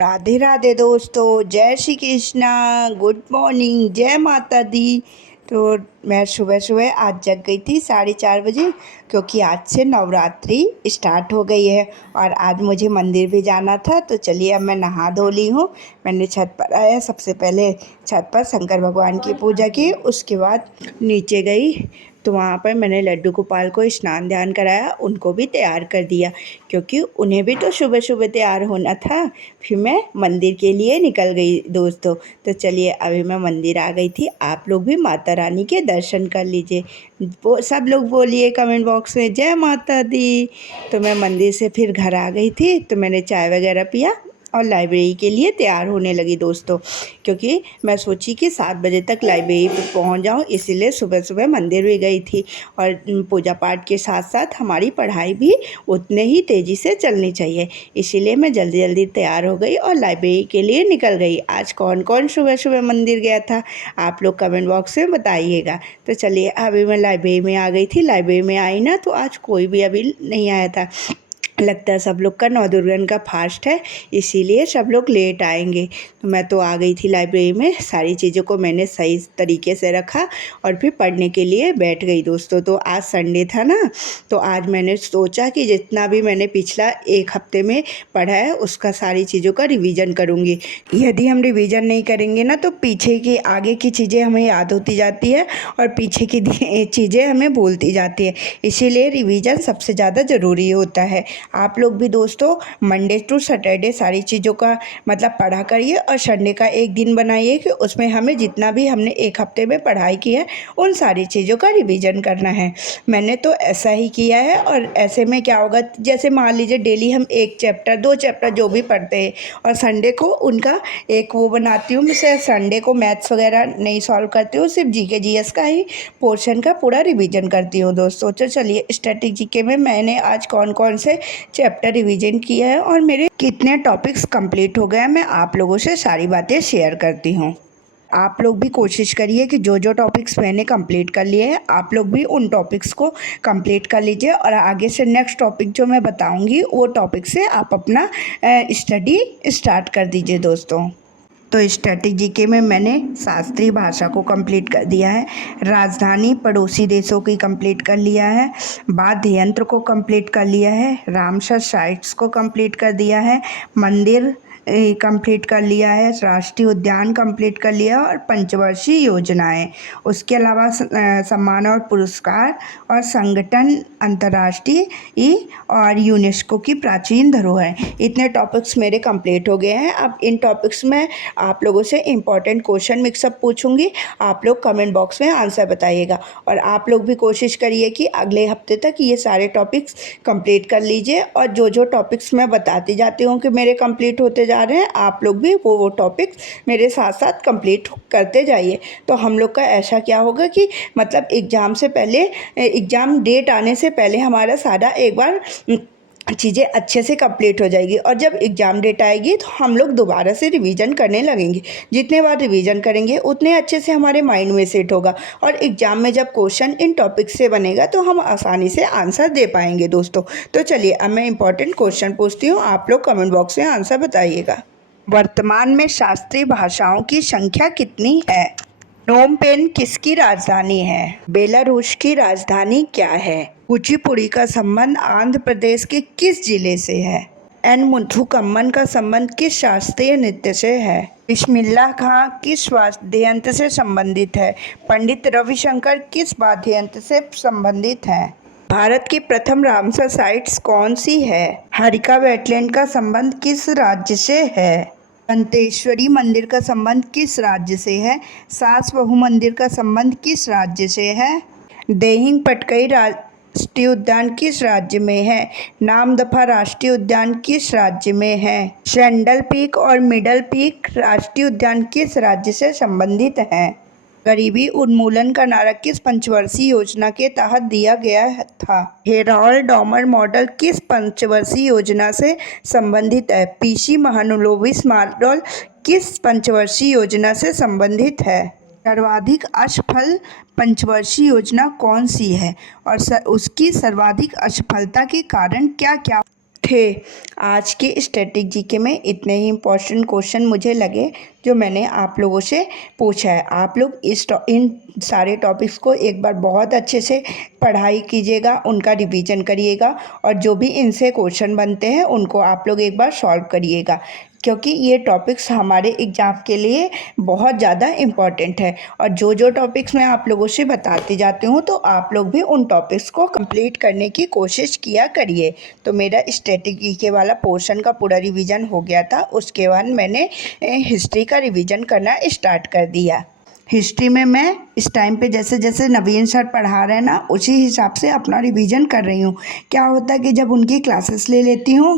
राधे राधे दोस्तों, जय Shri Krishna. Good morning, जय माता दी। तो मैं सुबह सुबह आज जग गई थी 4:30 बजे, क्योंकि आज से नवरात्रि स्टार्ट हो गई है और आज मुझे मंदिर भी जाना था। तो चलिए, अब मैं नहा धो ली हूँ। मैंने छत पर आया, सबसे पहले छत पर शंकर भगवान की पूजा की, उसके बाद नीचे गई तो वहाँ पर मैंने लड्डू गोपाल को स्नान ध्यान कराया, उनको भी तैयार कर दिया क्योंकि उन्हें भी तो सुबह सुबह तैयार होना था। फिर मैं मंदिर के लिए निकल गई दोस्तों। तो चलिए, अभी मैं मंदिर आ गई थी। आप लोग भी माता रानी के दर्शन कर लीजिए। वो सब लोग बोलिए कमेंट बॉक्स में जय माता दी। तो मैं मंदिर से फिर घर आ गई थी, तो मैंने चाय वगैरह पिया और लाइब्रेरी के लिए तैयार होने लगी दोस्तों, क्योंकि मैं सोची कि 7 बजे तक लाइब्रेरी पर पहुंच जाऊं, इसीलिए सुबह सुबह मंदिर भी गई थी। और पूजा पाठ के साथ साथ हमारी पढ़ाई भी उतने ही तेज़ी से चलनी चाहिए, इसीलिए मैं जल्दी जल्दी तैयार हो गई और लाइब्रेरी के लिए निकल गई। आज कौन कौन सुबह सुबह मंदिर गया था, आप लोग कमेंट बॉक्स में बताइएगा। तो चलिए, अभी मैं लाइब्रेरी में आ गई थी। लाइब्रेरी में आई ना, तो आज कोई भी अभी नहीं आया था। लगता है सब लोग का नवदुर्गन का फास्ट है, इसीलिए सब लोग लेट आएंगे। तो मैं तो आ गई थी लाइब्रेरी में। सारी चीज़ों को मैंने सही तरीके से रखा और फिर पढ़ने के लिए बैठ गई दोस्तों। तो आज संडे था ना, तो आज मैंने सोचा कि जितना भी मैंने पिछला एक हफ्ते में पढ़ा है उसका सारी चीज़ों का रिवीजन करूँगी। यदि हम रिवीजन नहीं करेंगे ना, तो पीछे की आगे की चीज़ें हमें याद होती जाती है और पीछे की चीज़ें हमें भूलती जाती है, इसीलिए रिवीजन सबसे ज़्यादा ज़रूरी होता है। आप लोग भी दोस्तों मंडे टू सैटरडे सारी चीज़ों का मतलब पढ़ा करिए और संडे का एक दिन बनाइए कि उसमें हमें जितना भी हमने एक हफ्ते में पढ़ाई की है उन सारी चीज़ों का रिवीजन करना है। मैंने तो ऐसा ही किया है। और ऐसे में क्या होगा, जैसे मान लीजिए डेली हम 1 चैप्टर 2 चैप्टर जो भी पढ़ते हैं और संडे को उनका एक वो बनाती हूँ। मैं संडे को मैथ्स वगैरह नहीं सॉल्व करती हूँ, सिर्फ जीके जीएस का ही पोर्शन का पूरा रिवीजन करती हूँ दोस्तों। तो चलिए, स्टैटिक जीके में मैंने आज कौन कौन से चैप्टर रिवीजन किया है और मेरे कितने टॉपिक्स कंप्लीट हो गए, मैं आप लोगों से सारी बातें शेयर करती हूँ। आप लोग भी कोशिश करिए कि जो जो टॉपिक्स मैंने कंप्लीट कर लिए हैं, आप लोग भी उन टॉपिक्स को कंप्लीट कर लीजिए और आगे से नेक्स्ट टॉपिक जो मैं बताऊंगी वो टॉपिक से आप अपना स्टडी स्टार्ट कर दीजिए दोस्तों। तो स्टैटिक जीके में मैंने शास्त्रीय भाषा को कंप्लीट कर दिया है, राजधानी पड़ोसी देशों की कंप्लीट कर लिया है, वाद्य यंत्र को कंप्लीट कर लिया है, रामसर साइट्स को कंप्लीट कर दिया है, मंदिर कंप्लीट कर लिया है, राष्ट्रीय उद्यान कंप्लीट कर लिया और पंचवर्षीय योजनाएं। उसके अलावा सम्मान और पुरस्कार और संगठन, अंतर्राष्ट्रीय और यूनेस्को की प्राचीन धरोहर, इतने टॉपिक्स मेरे कंप्लीट हो गए हैं। अब इन टॉपिक्स में आप लोगों से इम्पॉर्टेंट क्वेश्चन मिक्सअप पूछूंगी, आप लोग कमेंट बॉक्स में आंसर बताइएगा। और आप लोग भी कोशिश करिए कि अगले हफ्ते तक ये सारे टॉपिक्स कंप्लीट कर लीजिए। और जो जो टॉपिक्स मैं बताती जाती हूँ कि मेरे कंप्लीट होते जा रहे हैं, आप लोग भी वो टॉपिक्स मेरे साथ साथ कंप्लीट करते जाइए। तो हम लोग का ऐसा क्या होगा कि मतलब एग्ज़ाम से पहले, एग्ज़ाम डेट आने से पहले हमारा सारा एक बार चीज़ें अच्छे से कंप्लीट हो जाएगी और जब एग्ज़ाम डेट आएगी तो हम लोग दोबारा से रिवीजन करने लगेंगे। जितने बार रिवीजन करेंगे उतने अच्छे से हमारे माइंड में सेट होगा और एग्ज़ाम में जब क्वेश्चन इन टॉपिक से बनेगा तो हम आसानी से आंसर दे पाएंगे दोस्तों। तो चलिए, अब मैं इंपॉर्टेंट क्वेश्चन पूछती हूँ, आप लोग कमेंट बॉक्स में आंसर बताइएगा। वर्तमान में शास्त्रीय भाषाओं की संख्या कितनी है? नोम पेन किसकी राजधानी है? बेलारूस की राजधानी क्या है? कुचिपुड़ी का संबंध आंध्र प्रदेश के किस जिले से है? एन मुथुकम्मन का संबंध किस शास्त्रीय नृत्य से है? बिस्मिल्लाह खां किस वाद्य यंत्र से संबंधित है? पंडित रविशंकर किस वाद्य यंत्र से संबंधित है? भारत की प्रथम रामसर साइट्स कौन सी है? हरिका वेटलैंड का संबंध किस राज्य से है? दंतेश्वरी मंदिर का संबंध किस राज्य से है? सास बहू मंदिर का संबंध किस राज्य से है? देहिंग पटकई राष्ट्रीय उद्यान किस राज्य में है? नामदफा राष्ट्रीय उद्यान किस राज्य में है? सैंडल पीक और मिडल पीक राष्ट्रीय उद्यान किस राज्य से संबंधित हैं? गरीबी उन्मूलन का नारा किस पंचवर्षीय योजना के तहत दिया गया था? हेरोल्ड डॉमर मॉडल किस पंचवर्षीय योजना से संबंधित है? पीसी महालनोबिस मॉडल किस पंचवर्षीय योजना से संबंधित है? सर्वाधिक असफल पंचवर्षीय योजना कौन सी है और उसकी सर्वाधिक असफलता के कारण क्या क्या? थे। आज के स्टैटिक जीके में इतने ही इम्पोर्टेंट क्वेश्चन मुझे लगे जो मैंने आप लोगों से पूछा है। आप लोग इन सारे टॉपिक्स को एक बार बहुत अच्छे से पढ़ाई कीजिएगा, उनका रिवीजन करिएगा और जो भी इनसे क्वेश्चन बनते हैं उनको आप लोग एक बार सॉल्व करिएगा, क्योंकि ये टॉपिक्स हमारे एग्ज़ाम के लिए बहुत ज़्यादा इम्पॉर्टेंट है। और जो जो टॉपिक्स मैं आप लोगों से बताती जाती हूँ तो आप लोग भी उन टॉपिक्स को कंप्लीट करने की कोशिश किया करिए। तो मेरा स्टैटिक जीके वाला पोर्शन का पूरा रिवीजन हो गया था। उसके बाद मैंने हिस्ट्री का रिवीजन करना स्टार्ट कर दिया। हिस्ट्री में मैं इस टाइम पे जैसे जैसे नवीन सर पढ़ा रहे हैं ना, उसी हिसाब से अपना रिवीजन कर रही हूँ। क्या होता है कि जब उनकी क्लासेस ले लेती हूँ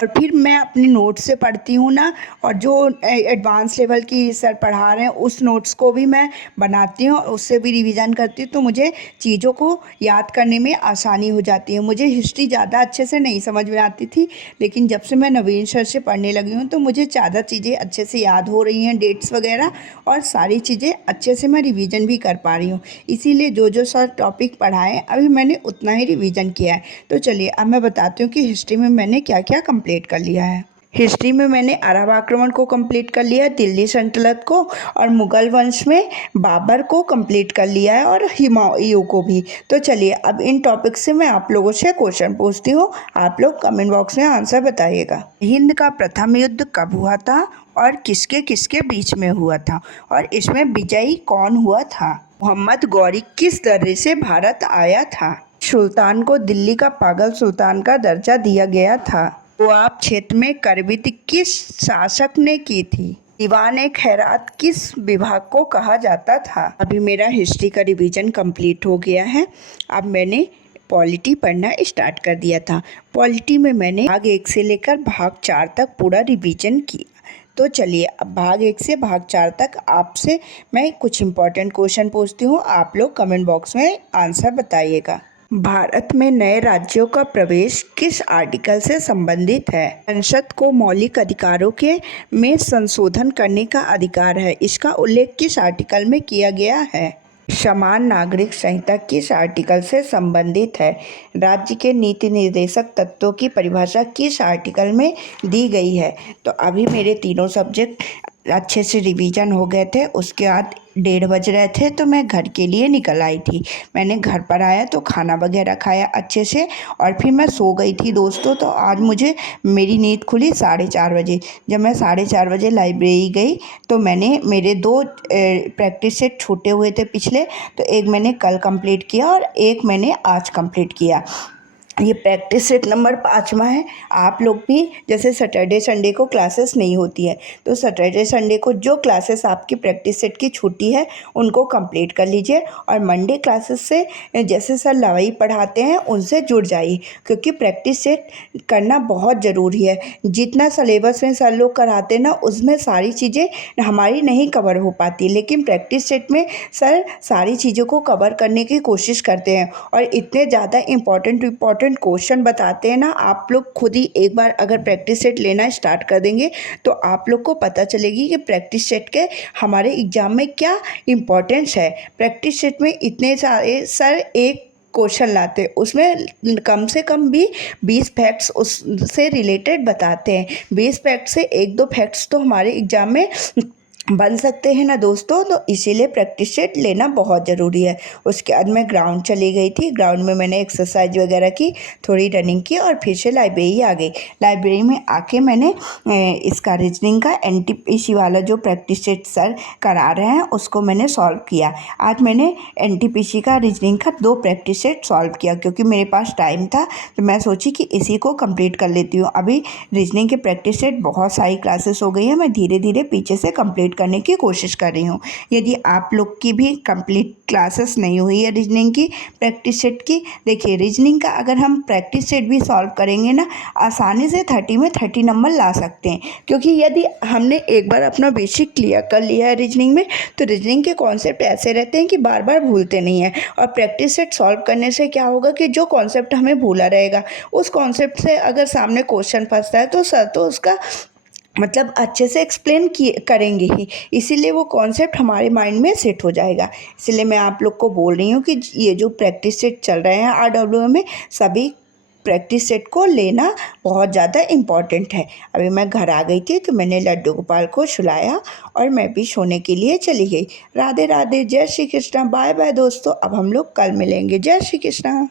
और फिर मैं अपनी नोट्स से पढ़ती हूँ ना, और जो एडवांस लेवल की सर पढ़ा रहे हैं उस नोट्स को भी मैं बनाती हूँ और उससे भी रिवीजन करती हूँ, तो मुझे चीज़ों को याद करने में आसानी हो जाती है। मुझे हिस्ट्री ज़्यादा अच्छे से नहीं समझ में आती थी, लेकिन जब से मैं नवीन सर से पढ़ने लगी हूँ तो मुझे ज़्यादा चीज़ें अच्छे से याद हो रही हैं, डेट्स वगैरह, और सारी चीज़ें अच्छे से मैं रिवीजन भी कर पा रही हूँ। इसीलिए जो जो सर टॉपिक पढ़ाएं अभी मैंने उतना ही रिवीजन किया है। तो चलिए अब मैं बताती हूँ कि हिस्ट्री में मैंने क्या क्या कंप्लीट कर लिया है। हिस्ट्री में मैंने अरब आक्रमण को कंप्लीट कर लिया, दिल्ली सल्तनत को, और मुगल वंश में बाबर को कंप्लीट कर लिया है, और हुमायूं को भी। तो चलिए अब इन टॉपिक से मैं आप लोगों से क्वेश्चन पूछती हूँ, आप लोग कमेंट बॉक्स में आंसर बताइएगा। हिंद का प्रथम युद्ध कब हुआ था और किसके किसके बीच में हुआ था, और इसमें विजयी कौन हुआ था? मोहम्मद गौरी किस दर्रे से भारत आया था? सुल्तान को दिल्ली का पागल सुल्तान का दर्जा दिया गया था। दोआब क्षेत्र में करबित किस शासक ने की थी? दीवान खैरात किस विभाग को कहा जाता था? अभी मेरा हिस्ट्री का रिवीजन कंप्लीट हो गया है। अब मैंने पॉलिटी पढ़ना स्टार्ट कर दिया था। पॉलिटी में मैंने भाग 1 से लेकर भाग 4 तक पूरा रिवीजन किया। तो चलिए अब भाग 1 से भाग 4 तक आपसे मैं कुछ इम्पोर्टेंट क्वेश्चन पूछती हूँ, आप लोग कमेंट बॉक्स में आंसर बताइएगा। भारत में नए राज्यों का प्रवेश किस आर्टिकल से संबंधित है? संसद को मौलिक अधिकारों के में संशोधन करने का अधिकार है। इसका उल्लेख किस आर्टिकल में किया गया है? समान नागरिक संहिता किस आर्टिकल से संबंधित है? राज्य के नीति निर्देशक तत्वों की परिभाषा किस आर्टिकल में दी गई है? तो अभी मेरे तीनों सब्जेक्ट अच्छे से रिवीजन हो गए थे। उसके बाद 1:30 बज रहे थे तो मैं घर के लिए निकल आई थी। मैंने घर पर आया तो खाना वगैरह खाया अच्छे से और फिर मैं सो गई थी दोस्तों। तो आज मुझे मेरी नींद खुली 4:30 बजे। जब मैं 4:30 बजे लाइब्रेरी गई तो मैंने मेरे 2 प्रैक्टिस सेट छूटे हुए थे पिछले, तो एक मैंने कल कंप्लीट किया और एक मैंने आज कंप्लीट किया। ये प्रैक्टिस सेट नंबर 5वां है। आप लोग भी जैसे सैटरडे संडे को क्लासेस नहीं होती है तो सैटरडे संडे को जो क्लासेस आपकी प्रैक्टिस सेट की छुट्टी है उनको कंप्लीट कर लीजिए, और मंडे क्लासेस से जैसे सर लवाई पढ़ाते हैं उनसे जुड़ जाइए, क्योंकि प्रैक्टिस सेट करना बहुत ज़रूरी है। जितना सिलेबस में सर लोग कराते हैं ना उसमें सारी चीज़ें हमारी नहीं कवर हो पाती, लेकिन प्रैक्टिस सेट में सर सारी चीज़ों को कवर करने की कोशिश करते हैं और इतने ज़्यादा इम्पॉर्टेंट क्वेश्चन बताते हैं ना। आप लोग खुद ही एक बार अगर प्रैक्टिस सेट लेना स्टार्ट कर देंगे तो आप लोग को पता चलेगी कि प्रैक्टिस सेट के हमारे एग्जाम में क्या इम्पोर्टेंस है। प्रैक्टिस सेट में इतने सारे सर एक क्वेश्चन लाते, उसमें कम से कम भी 20 फैक्ट्स उससे रिलेटेड बताते हैं। 20 फैक्ट से 1-2 फैक्ट्स तो हमारे एग्जाम में बन सकते हैं ना दोस्तों, तो इसीलिए प्रैक्टिस सेट लेना बहुत ज़रूरी है। उसके बाद मैं ग्राउंड चली गई थी। ग्राउंड में मैंने एक्सरसाइज वगैरह की, थोड़ी रनिंग की और फिर से लाइब्रेरी आ गई। लाइब्रेरी में आके मैंने इसका रीजनिंग का एनटीपीसी वाला जो प्रैक्टिस सेट सर करा रहे हैं उसको मैंने सॉल्व किया। आज मैंने एनटीपीसी का रीजनिंग का 2 प्रैक्टिस सेट सॉल्व किया, क्योंकि मेरे पास टाइम था तो मैं सोची कि इसी को कंप्लीट कर लेती हूँ। अभी रीजनिंग के प्रैक्टिस सेट बहुत सारी क्लासेस हो गई हैं, मैं धीरे धीरे पीछे से कंप्लीट करने की कोशिश कर रही हूँ। यदि आप लोग की भी कंप्लीट क्लासेस नहीं हुई है रीजनिंग की प्रैक्टिस सेट की, देखिए रीजनिंग का अगर हम प्रैक्टिस सेट भी सॉल्व करेंगे ना, आसानी से 30 में 30 नंबर ला सकते हैं। क्योंकि यदि हमने एक बार अपना बेसिक क्लियर कर लिया है रीजनिंग में, तो रीजनिंग के कॉन्सेप्ट ऐसे रहते हैं कि बार बार भूलते नहीं हैं। और प्रैक्टिस सेट सॉल्व करने से क्या होगा कि जो कॉन्सेप्ट हमें भूला रहेगा उस कॉन्सेप्ट से अगर सामने क्वेश्चन फंसता है तो सर तो उसका मतलब अच्छे से एक्सप्लेन करेंगे ही, इसीलिए वो कॉन्सेप्ट हमारे माइंड में सेट हो जाएगा। इसलिए मैं आप लोग को बोल रही हूँ कि ये जो प्रैक्टिस सेट चल रहे हैं RWM में, सभी प्रैक्टिस सेट को लेना बहुत ज़्यादा इम्पॉर्टेंट है। अभी मैं घर आ गई थी तो मैंने लड्डू गोपाल को सुलाया और मैं भी सोने के लिए चली गई। राधे राधे, जय श्री कृष्णा, बाय बाय दोस्तों। अब हम लोग कल मिलेंगे। जय श्री कृष्णा।